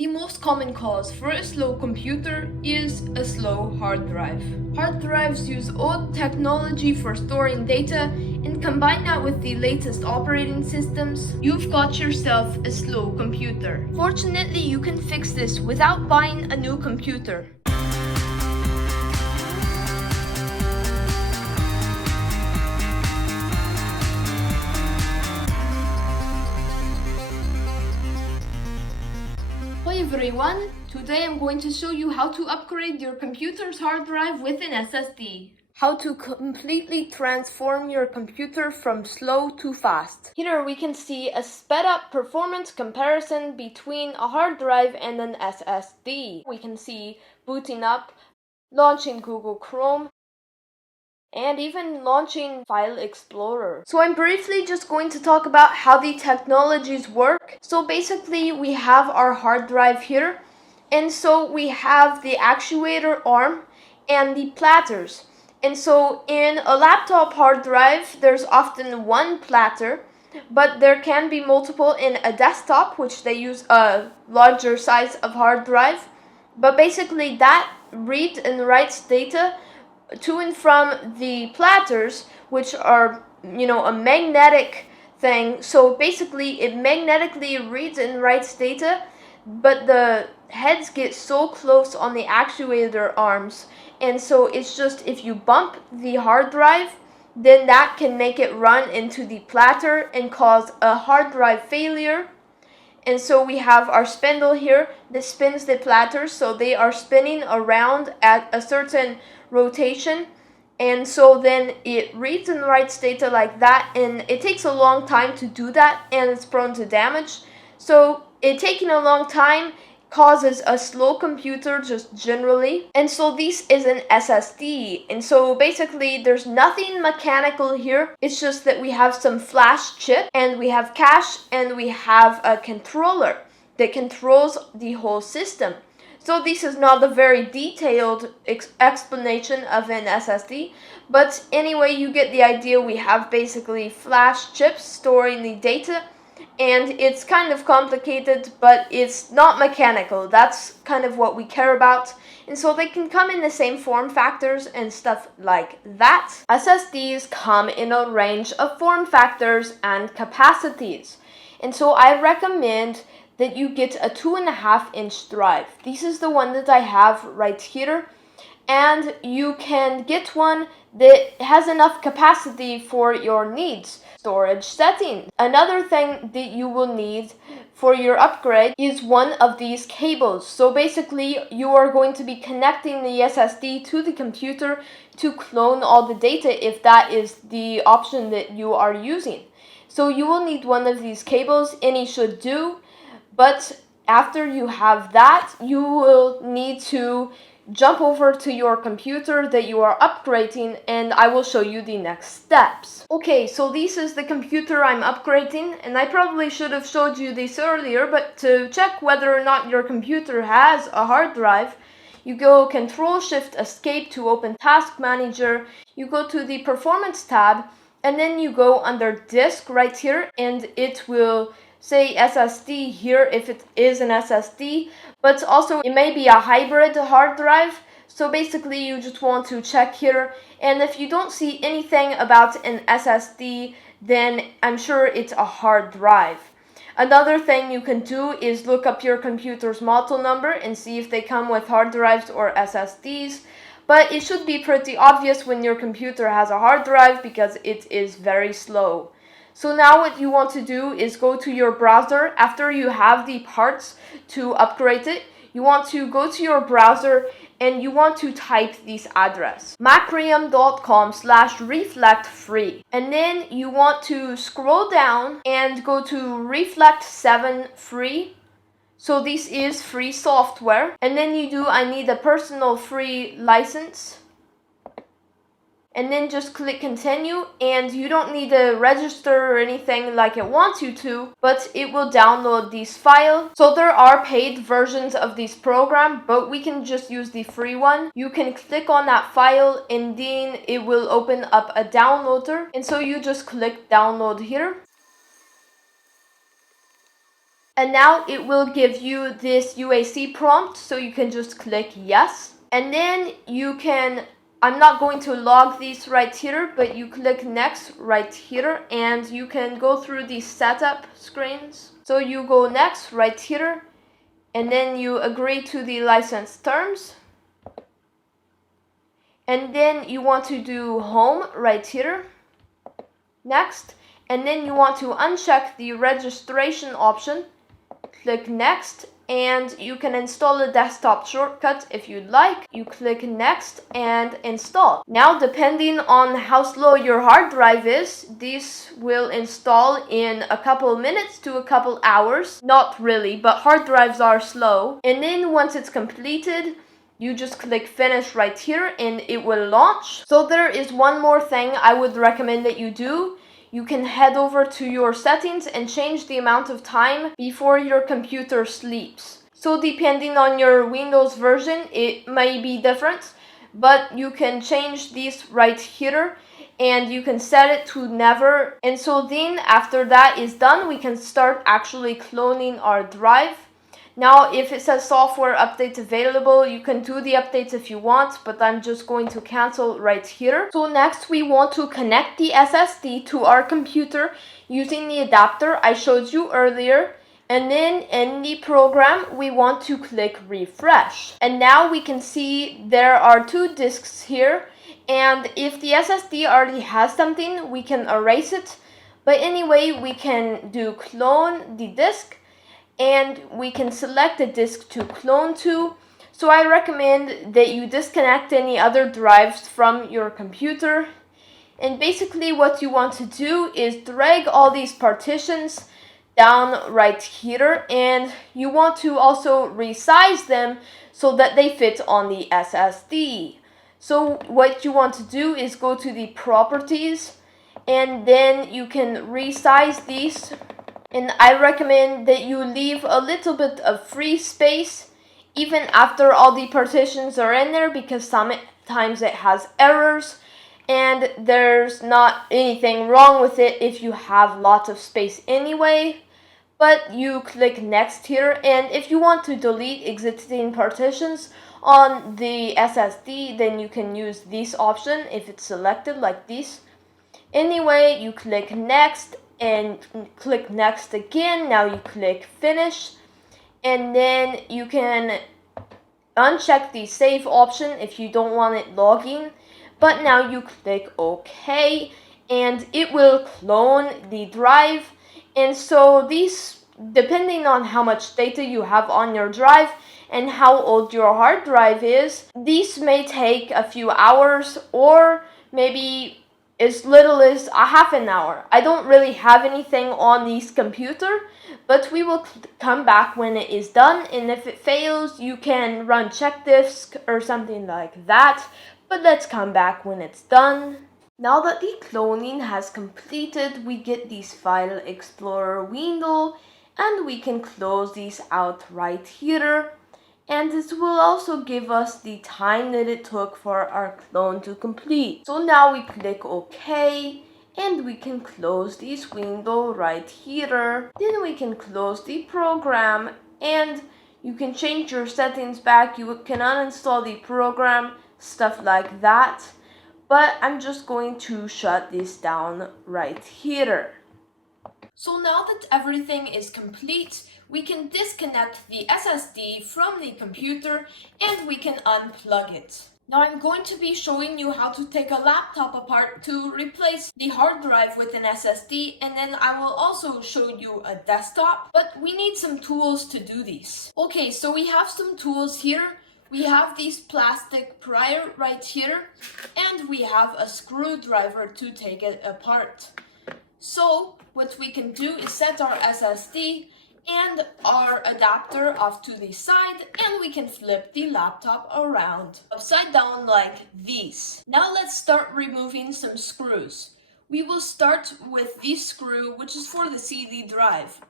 The most common cause for a slow computer is a slow hard drive. Hard drives use old technology for storing data, and combine that with the latest operating systems, you've got yourself a slow computer. Fortunately, you can fix this without buying a new computer. Hi everyone, today I'm going to show you how to upgrade your computer's hard drive with an SSD. How to completely transform your computer from slow to fast. Here we can see a sped up performance comparison between a hard drive and an SSD. We can see booting up, launching Google Chrome, and even launching File Explorer. So I'm briefly just going to talk about how the technologies work. So basically we have our hard drive here, and so we have the actuator arm and the platters. And so in a laptop hard drive, there's often one platter, but there can be multiple in a desktop, which they use a larger size of hard drive. But basically that reads and writes data to and from the platters, which are, a magnetic thing. So basically it magnetically reads and writes data, but the heads get so close on the actuator arms, and so it's just if you bump the hard drive, then that can make it run into the platter and cause a hard drive failure. And so we have our spindle here that spins the platters, so they are spinning around at a certain rotation, and so then it reads and writes data like that, and it takes a long time to do that, and it's prone to damage. So it taking a long time causes a slow computer just generally. And so this is an SSD, and so basically there's nothing mechanical here. It's just that we have some flash chip, and we have cache, and we have a controller that controls the whole system. So this is not a very detailed explanation of an SSD, but anyway, you get the idea. We have basically flash chips storing the data, and it's kind of complicated, but it's not mechanical. That's kind of what we care about. And so they can come in the same form factors and stuff like that. SSDs come in a range of form factors and capacities. And so I recommend that you get a 2.5-inch drive. This is the one that I have right here. And you can get one that has enough capacity for your needs. Storage settings. Another thing that you will need for your upgrade is one of these cables. So basically you are going to be connecting the SSD to the computer to clone all the data, if that is the option that you are using. So you will need one of these cables. Any should do, but after you have that, you will need to jump over to your computer that you are upgrading, and I will show you the next steps. Okay, so this is the computer I'm upgrading, and I probably should have showed you this earlier, but to check whether or not your computer has a hard drive, you go Control-Shift-Escape to open Task Manager, you go to the Performance tab, and then you go under Disk right here, and it will say SSD here if it is an SSD, but also it may be a hybrid hard drive. So basically you just want to check here, and if you don't see anything about an SSD, then I'm sure it's a hard drive. Another thing you can do is look up your computer's model number and see if they come with hard drives or SSDs. But it should be pretty obvious when your computer has a hard drive, because it is very slow. So now what you want to do is go to your browser. After you have the parts to upgrade it, you want to go to your browser and you want to type this address, macrium.com/reflect-free. And then you want to scroll down and go to Reflect 7 free. So this is free software. And then you do I need a personal free license. And then just click continue, and you don't need to register or anything like it wants you to, but it will download this file. So there are paid versions of this program, but we can just use the free one. You can click on that file, and then it will open up a downloader, and so you just click download here. And now it will give you this UAC prompt, so you can just click yes. And then you can, I'm not going to log these right here, but you click next right here and you can go through these setup screens. So you go next right here and then you agree to the license terms. And then you want to do home right here. Next. And then you want to uncheck the registration option. Click next, and you can install a desktop shortcut if you'd like. You click next and install. Now, depending on how slow your hard drive is, this will install in a couple minutes to a couple hours. Not really, but hard drives are slow. And then once it's completed, you just click finish right here and it will launch. So there is one more thing I would recommend that you do. You can head over to your settings and change the amount of time before your computer sleeps. So depending on your Windows version, it may be different, but you can change this right here and you can set it to never. And so then after that is done, we can start actually cloning our drive. Now, if it says software updates available, you can do the updates if you want, but I'm just going to cancel right here. So next we want to connect the SSD to our computer using the adapter I showed you earlier. And then in the program, we want to click refresh. And now we can see there are 2 disks here. And if the SSD already has something, we can erase it. But anyway, we can do clone the disk. And we can select a disk to clone to. So I recommend that you disconnect any other drives from your computer. And basically what you want to do is drag all these partitions down right here, and you want to also resize them so that they fit on the SSD. So what you want to do is go to the properties, and then you can resize these. And I recommend that you leave a little bit of free space even after all the partitions are in there, because sometimes it has errors and there's not anything wrong with it if you have lots of space anyway. But you click next here, and if you want to delete existing partitions on the SSD, then you can use this option if it's selected like this. Anyway, you click next and click next again. Now you click finish, and then you can uncheck the save option if you don't want it logging. But now you click OK, and it will clone the drive. And so these, depending on how much data you have on your drive and how old your hard drive is, these may take a few hours or maybe as little as a half an hour. I don't really have anything on this computer, but we will come back when it is done. And if it fails, you can run check disk or something like that. But let's come back when it's done. Now that the cloning has completed, we get this File Explorer window, and we can close these out right here. And this will also give us the time that it took for our clone to complete. So now we click OK, and we can close this window right here. Then we can close the program, and you can change your settings back. You can uninstall the program, stuff like that. But I'm just going to shut this down right here. So now that everything is complete, we can disconnect the SSD from the computer and we can unplug it. Now I'm going to be showing you how to take a laptop apart to replace the hard drive with an SSD, and then I will also show you a desktop, but we need some tools to do these. Okay, so we have some tools here. We have this plastic pry right here, and we have a screwdriver to take it apart. So what we can do is set our SSD and our adapter off to the side, and we can flip the laptop around upside down like this. Now let's start removing some screws. We will start with this screw, which is for the CD drive.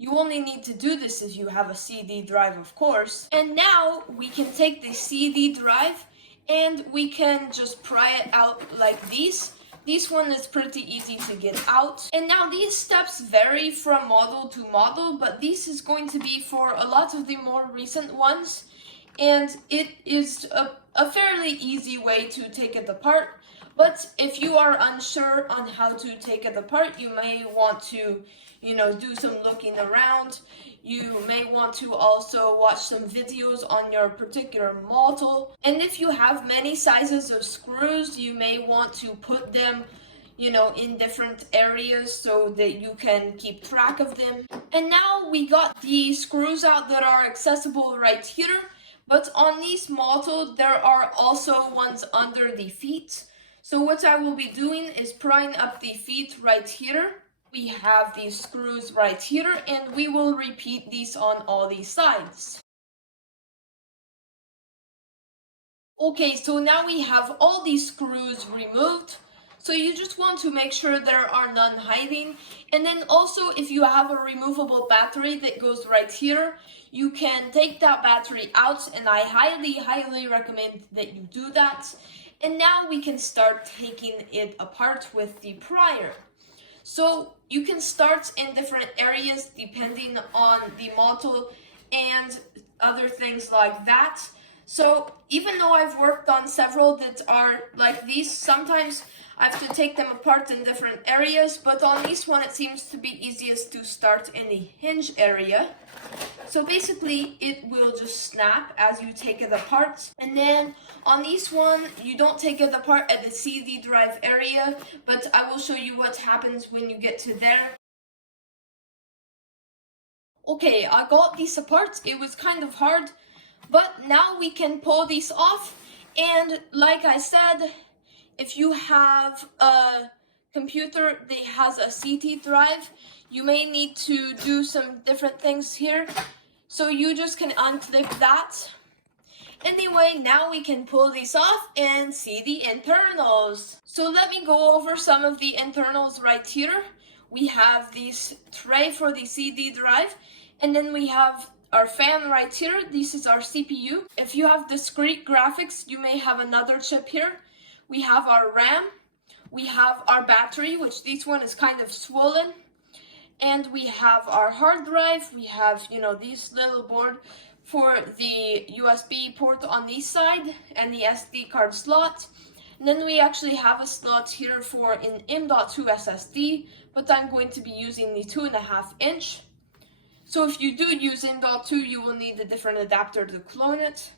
You only need to do this if you have a CD drive, of course. And now we can take the CD drive and we can just pry it out like this. This one is pretty easy to get out. And now these steps vary from model to model, but this is going to be for a lot of the more recent ones. And it is a fairly easy way to take it apart. But if you are unsure on how to take it apart, you may want to, do some looking around. You may want to also watch some videos on your particular model. And if you have many sizes of screws, you may want to put them, in different areas so that you can keep track of them. And now we got the screws out that are accessible right here. But on this model, there are also ones under the feet. So what I will be doing is prying up the feet right here. We have these screws right here, and we will repeat these on all these sides. Okay, so now we have all these screws removed. So you just want to make sure there are none hiding. And then also, if you have a removable battery that goes right here, you can take that battery out, and I highly recommend that you do that. And now we can start taking it apart with the prior. So you can start in different areas depending on the model and other things like that. So even though I've worked on several that are like these, sometimes I have to take them apart in different areas, but on this one it seems to be easiest to start in the hinge area. So basically it will just snap as you take it apart. And then on this one, you don't take it apart at the CD drive area, but I will show you what happens when you get to there. Okay, I got this apart. It was kind of hard, but now we can pull these off. And like I said, if you have a computer that has a CD drive, you may need to do some different things here. So you just can unclip that. Anyway, now we can pull these off and see the internals. So let me go over some of the internals right here. We have this tray for the CD drive, and then we have our fan right here. This is our CPU. If you have discrete graphics, you may have another chip here. We have our RAM. We have our battery, which this one is kind of swollen. And we have our hard drive. We have, this little board for the USB port on this side and the SD card slot. And then we actually have a slot here for an M.2 SSD, but I'm going to be using the 2.5 inch. So if you do use M.2, you will need a different adapter to clone it.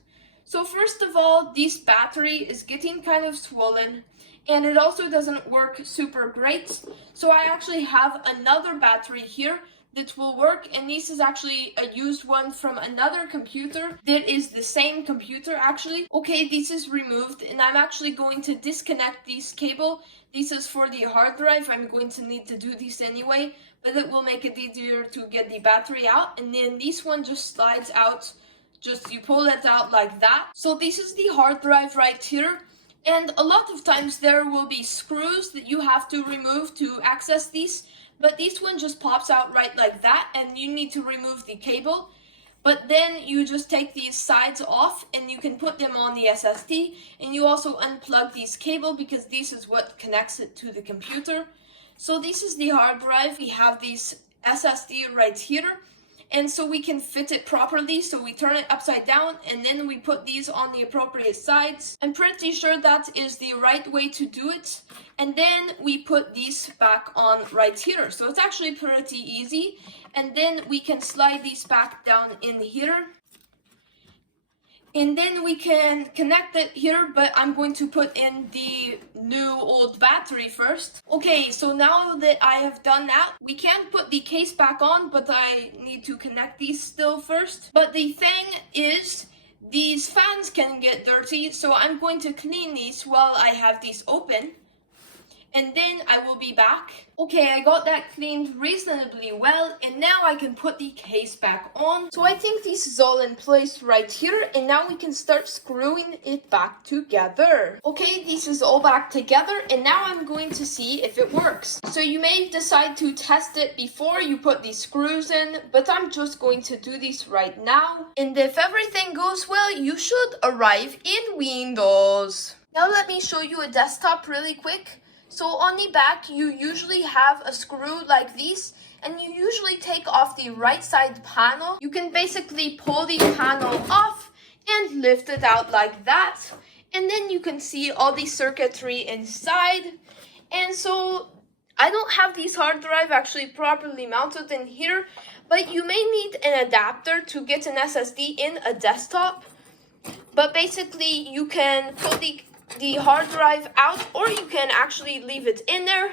So first of all, this battery is getting kind of swollen, and it also doesn't work super great. So I actually have another battery here that will work, and this is actually a used one from another computer that is the same computer actually. Okay, this is removed, and I'm actually going to disconnect this cable. This is for the hard drive. I'm going to need to do this anyway, but it will make it easier to get the battery out. And then this one just slides out. Just you pull it out like that. So this is the hard drive right here. And a lot of times there will be screws that you have to remove to access these. But this one just pops out right like that, and you need to remove the cable. But then you just take these sides off and you can put them on the SSD. And you also unplug this cable because this is what connects it to the computer. So this is the hard drive. We have this SSD right here. And so we can fit it properly, so we turn it upside down and then we put these on the appropriate sides. I'm pretty sure that is the right way to do it. And then we put these back on right here. So it's actually pretty easy. And then we can slide these back down in here. And then we can connect it here, but I'm going to put in the new old battery first. Okay, so now that I have done that, we can put the case back on, but I need to connect these still first. But the thing is, these fans can get dirty, so I'm going to clean these while I have these open. And then I will be back. Okay, I got that cleaned reasonably well, and now I can put the case back on. So I think this is all in place right here, and now we can start screwing it back together. Okay, this is all back together, and now I'm going to see if it works. So you may decide to test it before you put the screws in, but I'm just going to do this right now. And if everything goes well, you should arrive in Windows. Now let me show you a desktop really quick. So on the back, you usually have a screw like this, and you usually take off the right side panel. You can basically pull the panel off and lift it out like that. And then you can see all the circuitry inside. And so I don't have this hard drive actually properly mounted in here, but you may need an adapter to get an SSD in a desktop. But basically, you can pull the hard drive out, or you can actually leave it in there,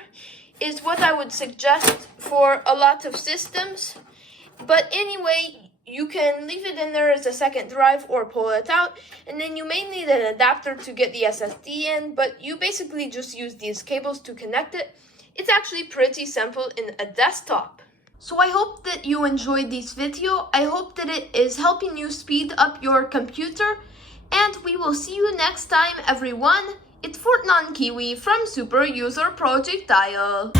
is what I would suggest for a lot of systems. But anyway, you can leave it in there as a second drive or pull it out, and then you may need an adapter to get the SSD in, but you basically just use these cables to connect it. It's actually pretty simple in a desktop. So I hope that you enjoyed this video. I hope that it is helping you speed up your computer. And we will see you next time, everyone. It's Fortnon Kiwi from Superuser Projectile.